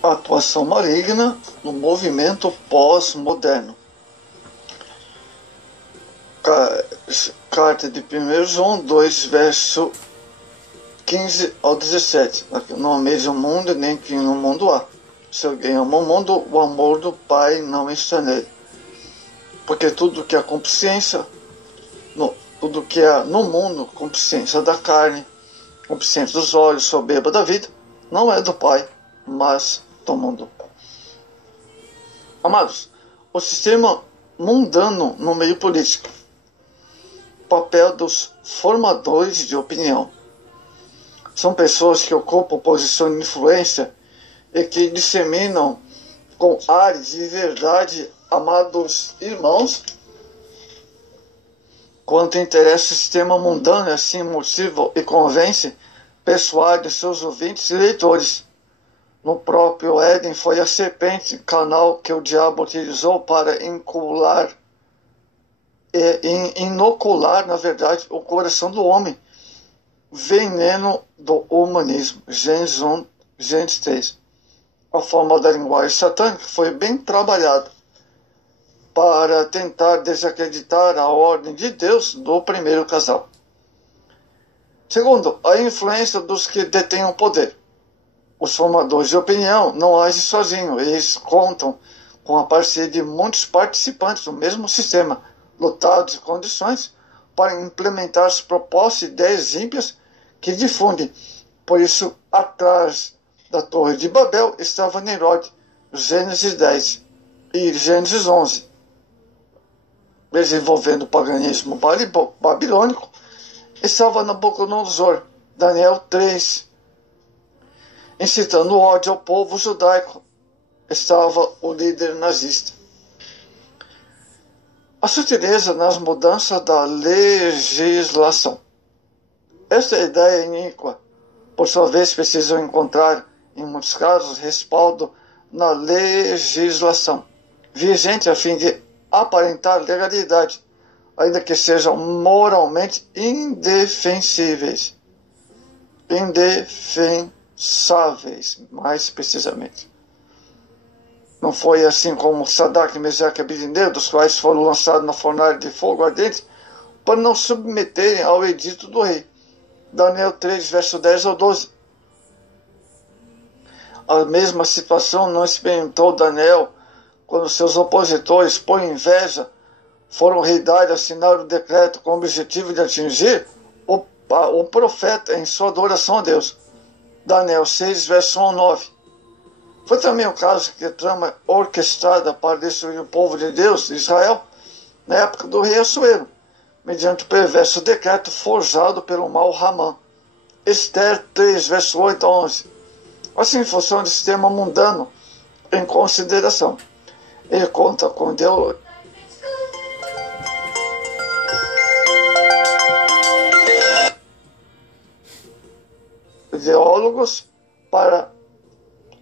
A atuação maligna no movimento pós-moderno. Carta de 1 João 2, verso 15 ao 17. Não ameis o mundo, nem que no mundo há. Se alguém ama o mundo, o amor do Pai não está nele. Porque tudo que é consciência, tudo que é no mundo, consciência da carne, consciência dos olhos, soberba da vida, não é do Pai, mas do mundo. Amados, o sistema mundano no meio político. Papel dos formadores de opinião. São pessoas que ocupam posição de influência e que disseminam com ares de verdade, amados irmãos, quanto interessa o sistema mundano, assim motiva e convence, persuade seus ouvintes e leitores. No próprio Éden foi a serpente, canal que o diabo utilizou para inocular, na verdade, o coração do homem. Veneno do humanismo. Gênesis 1, Gênesis 3. A forma da linguagem satânica foi bem trabalhada para tentar desacreditar a ordem de Deus do primeiro casal. Segundo, a influência dos que detêm o poder. Os formadores de opinião não agem sozinhos, eles contam com a parceria de muitos participantes do mesmo sistema, lotados de condições para implementar as propostas e ideias ímpias que difundem. Por isso, atrás da Torre de Babel estava Nimrod, Gênesis 10 e Gênesis 11, desenvolvendo o paganismo babilônico. Estava Nabucodonosor, Daniel 3, incitando ódio ao povo judaico, estava o líder nazista. A sutileza nas mudanças da legislação. Esta ideia iníqua, por sua vez, precisa encontrar, em muitos casos, respaldo na legislação vigente a fim de aparentar legalidade, ainda que sejam moralmente indefensáveis, mais precisamente. Não foi assim como Sadraque, Mesaque e Abednego, dos quais foram lançados na fornalha de fogo ardente, para não submeterem ao edito do rei. Daniel 3, verso 10 ao 12. A mesma situação não experimentou Daniel quando seus opositores, por inveja, foram reidar e assinaram o decreto com o objetivo de atingir o profeta em sua adoração a Deus. Daniel 6, verso 1 ao 9. Foi também o caso que a trama orquestrada para destruir o povo de Deus, Israel, na época do rei Assuero, mediante o perverso decreto forjado pelo mau Ramã. Esther 3, verso 8 a 11. Assim, em função do sistema mundano em consideração, ele conta com ideólogos para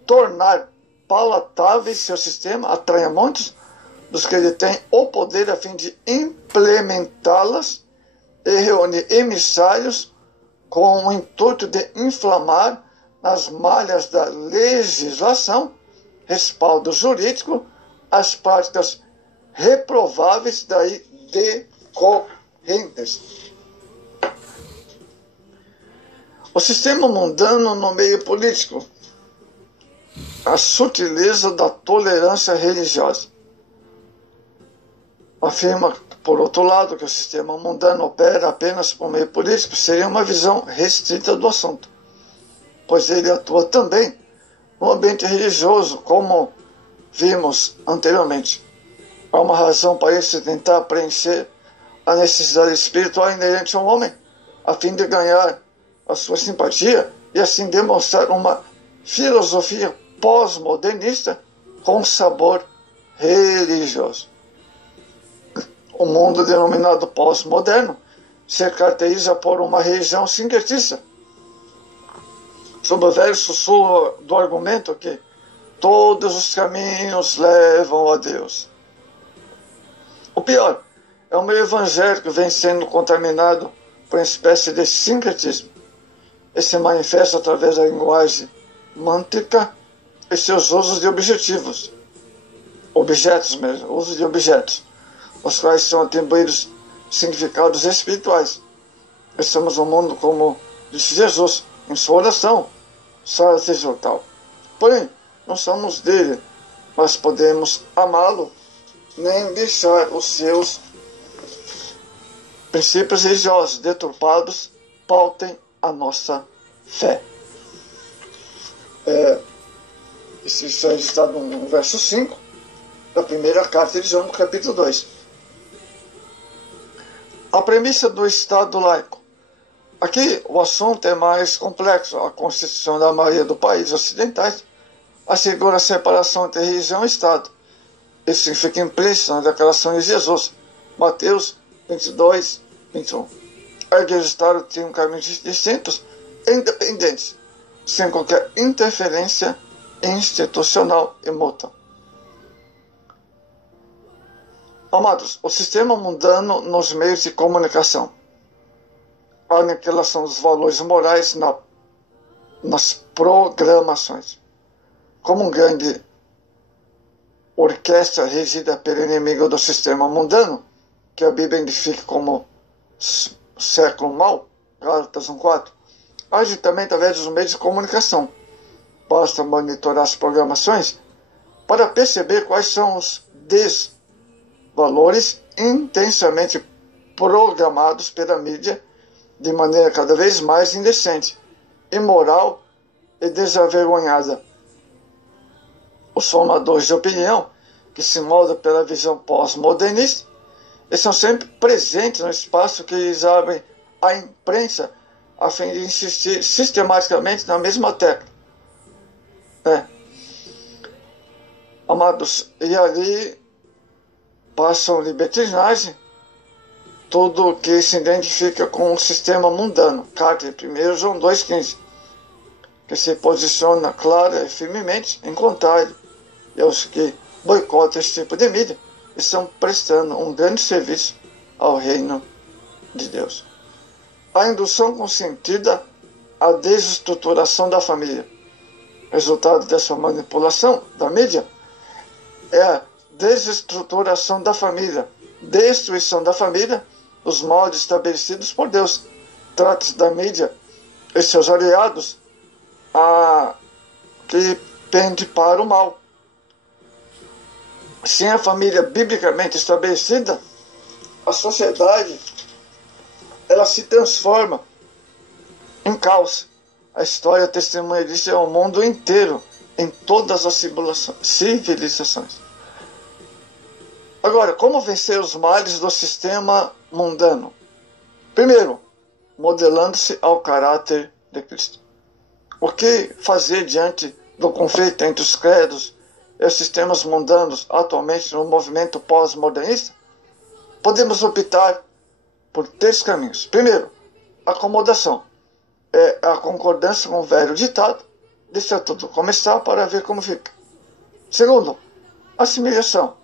tornar palatáveis seu sistema, atrai muitos dos que ele tem o poder a fim de implementá-las e reúne emissários com o intuito de inflamar nas malhas da legislação, respaldo jurídico, as práticas reprováveis daí decorrentes. O sistema mundano no meio político. A sutileza da tolerância religiosa. Afirma, por outro lado, que o sistema mundano opera apenas por meio político seria uma visão restrita do assunto, pois ele atua também no ambiente religioso, como vimos anteriormente. Há uma razão para isso tentar preencher a necessidade espiritual inerente ao homem, a fim de ganhar a sua simpatia e assim demonstrar uma filosofia pós-modernista com sabor religioso. O mundo denominado pós-moderno se caracteriza por uma religião sincretista, sob o verso sul do argumento que todos os caminhos levam a Deus. O pior é o meio evangélico vem sendo contaminado por uma espécie de sincretismo. Ele se manifesta através da linguagem mântrica e seus usos de objetos mesmo, uso de objetos, os quais são atribuídos significados espirituais. Estamos no mundo, como disse Jesus em sua oração sacerdotal. Porém, não somos dele, mas podemos amá-lo, nem deixar os seus princípios religiosos deturpados pautem a nossa fé. Isso é registrado no verso 5 da primeira carta de João, no capítulo 2. A premissa do Estado laico. Aqui o assunto é mais complexo. A Constituição da maioria dos países ocidentais assegura a separação entre religião e Estado. Isso fica implícito na declaração de Jesus, Mateus 22, 21. A Igreja e o Estado têm um caminho distintos e independentes, sem qualquer interferência institucional e mútua. Amados, o sistema mundano nos meios de comunicação, a aniquilação dos valores morais nas programações, como um grande orquestra regida pelo inimigo do sistema mundano, que a Bíblia identifica como século mau, Gálatas 1:4, age também através dos meios de comunicação. Basta monitorar as programações para perceber quais são os desvalores intensamente programados pela mídia de maneira cada vez mais indecente, imoral e desavergonhada. Os formadores de opinião, que se moldam pela visão pós-modernista, eles são sempre presentes no espaço que eles abrem à imprensa a fim de insistir sistematicamente na mesma tecla. Amados, e ali passam libertinagem, tudo que se identifica com o sistema mundano. Carta de 1 João 2,15, que se posiciona clara e firmemente em contrário, e aos que boicotam esse tipo de mídia estão prestando um grande serviço ao reino de Deus. A indução consentida à desestruturação da família. Resultado dessa manipulação da mídia é a desestruturação da família, destruição da família, os moldes estabelecidos por Deus. Trata-se da mídia e seus aliados que pende para o mal. Sem a família biblicamente estabelecida, a sociedade ela se transforma em caos. A história testemunha disso ao mundo inteiro, em todas as civilizações. Agora, como vencer os males do sistema mundano? Primeiro, modelando-se ao caráter de Cristo. O que fazer diante do conflito entre os credos e os sistemas mundanos atualmente no movimento pós-modernista? Podemos optar por 3 caminhos. Primeiro, acomodação. É a concordância com o velho ditado: deixa tudo como está para ver como fica. Segundo, assimilação.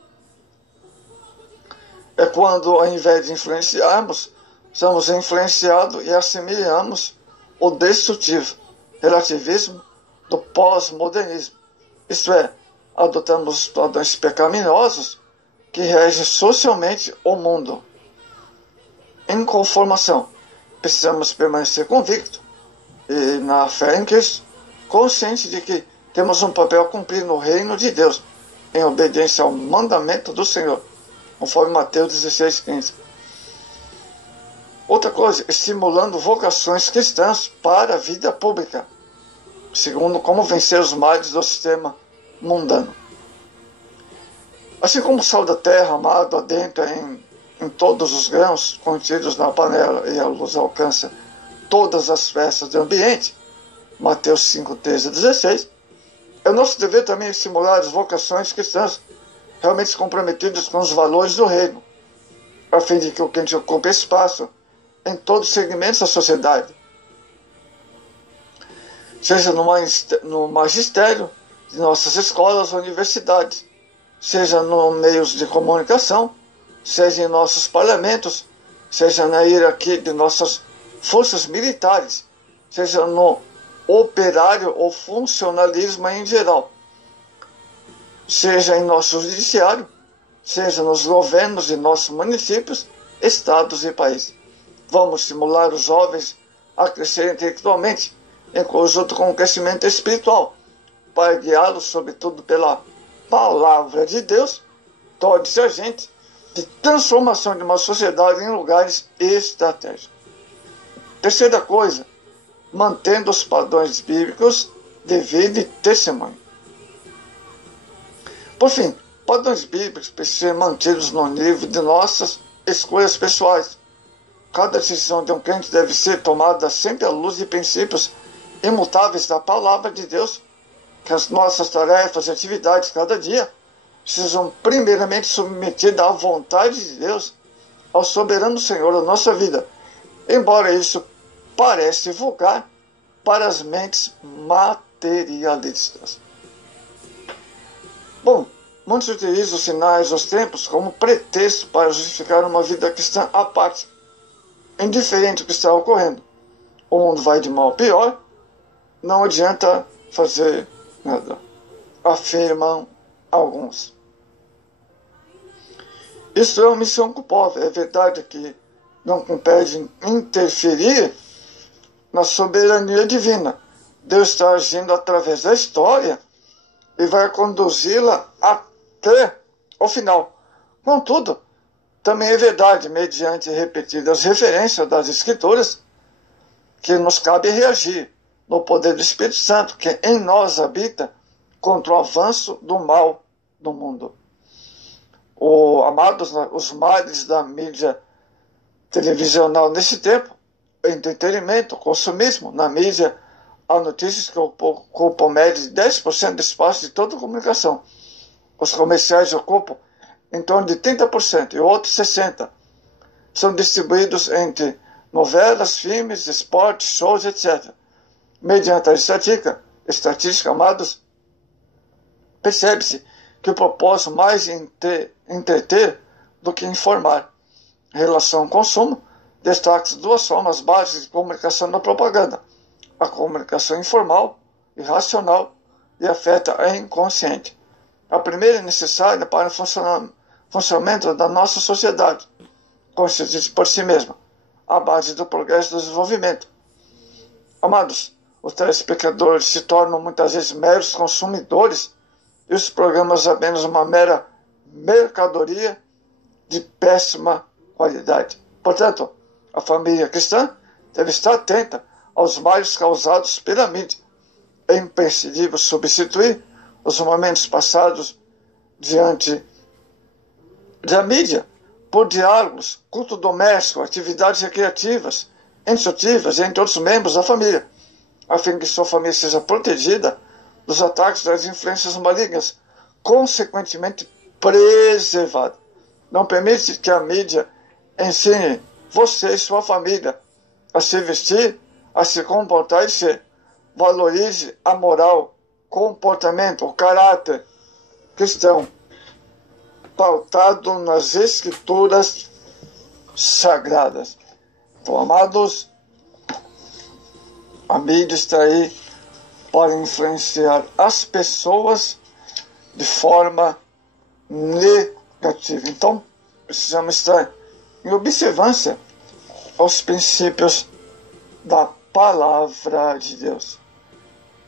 É quando, ao invés de influenciarmos, somos influenciados e assimilamos o destrutivo relativismo do pós-modernismo. Isto é, adotamos os padrões pecaminosos que regem socialmente o mundo. Em conformação, precisamos permanecer convictos e na fé em Cristo, consciente de que temos um papel a cumprir no reino de Deus, em obediência ao mandamento do Senhor, conforme Mateus 16,15. Outra coisa, estimulando vocações cristãs para a vida pública. Segundo, como vencer os males do sistema mundano. Assim como o sal da terra, amado, adentra em todos os grãos contidos na panela e a luz alcança todas as peças do ambiente, Mateus 5:13-16, é nosso dever também estimular as vocações cristãs realmente comprometidas com os valores do reino, a fim de que o crente ocupe espaço em todos os segmentos da sociedade, seja no magistério de nossas escolas ou universidades, seja nos meios de comunicação, seja em nossos parlamentos, seja na hierarquia de nossas forças militares, seja no operário ou funcionalismo em geral. seja em nosso judiciário, seja nos governos de nossos municípios, estados e países. Vamos estimular os jovens a crescer intelectualmente, em conjunto com o crescimento espiritual, para guiá-los, sobretudo pela palavra de Deus, torne-se agente de transformação de uma sociedade em lugares estratégicos. Terceira coisa, mantendo os padrões bíblicos de vida e testemunho. Por fim, padrões bíblicos precisam ser mantidos no nível de nossas escolhas pessoais. Cada decisão de um crente deve ser tomada sempre à luz de princípios imutáveis da palavra de Deus, que as nossas tarefas e atividades cada dia precisam primeiramente submetidas à vontade de Deus, ao soberano Senhor da nossa vida, embora isso pareça vulgar para as mentes materialistas. Bom, muitos utilizam os sinais dos tempos como pretexto para justificar uma vida cristã à parte, indiferente do que está ocorrendo. O mundo vai de mal a pior, não adianta fazer nada, afirmam alguns. Isso é uma missão culposa. É verdade que não compete interferir na soberania divina. Deus está agindo através da história e vai conduzi-la até o final. Contudo, também é verdade, mediante repetidas referências das Escrituras, que nos cabe reagir no poder do Espírito Santo, que em nós habita, contra o avanço do mal no mundo. Amados, os males da mídia televisional nesse tempo, entretenimento, consumismo, na mídia, há notícias que ocupam média de 10% do espaço de toda a comunicação. Os comerciais ocupam em torno de 30% e outros 60%. São distribuídos entre novelas, filmes, esportes, shows, etc. Mediante a estatística, amados, percebe-se que o propósito mais entreter do que informar. Em relação ao consumo, destaca-se duas formas básicas de comunicação na propaganda: a comunicação informal e racional, e afeta a inconsciente. A primeira é necessária para o funcionamento da nossa sociedade, constituída por si mesma, à base do progresso e do desenvolvimento. Amados, os telespectadores se tornam muitas vezes meros consumidores e os programas apenas uma mera mercadoria de péssima qualidade. Portanto, a família cristã deve estar atenta aos males causados pela mídia. É imprescindível substituir os momentos passados diante da mídia por diálogos, culto doméstico, atividades recreativas, instrutivas entre outros membros da família, a fim que sua família seja protegida dos ataques das influências malignas, consequentemente preservada. Não permite que a mídia ensine você e sua família a se vestir, a se comportar e ser. Valorize a moral, comportamento, o caráter cristão, pautado nas Escrituras sagradas. Então, amados, a mídia está aí para influenciar as pessoas de forma negativa. Então, precisamos estar em observância aos princípios da palavra de Deus.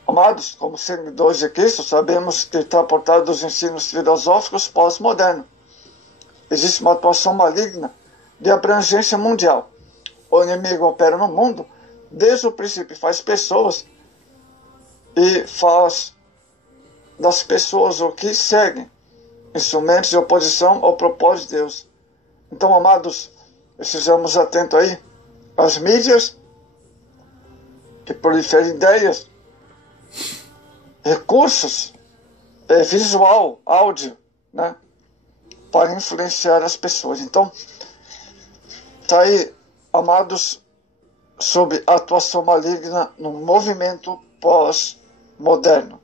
Amados, como seguidores de Cristo, sabemos que está portado dos ensinos filosóficos pós-modernos. Existe uma atuação maligna de abrangência mundial. O inimigo opera no mundo desde o princípio, faz pessoas e faz das pessoas o que seguem, instrumentos de oposição ao propósito de Deus. Então, amados, precisamos atentos aí às mídias que proliferam ideias, recursos, visual, áudio, né, para influenciar as pessoas. Então, está aí, amados, sobre a atuação maligna no movimento pós-moderno.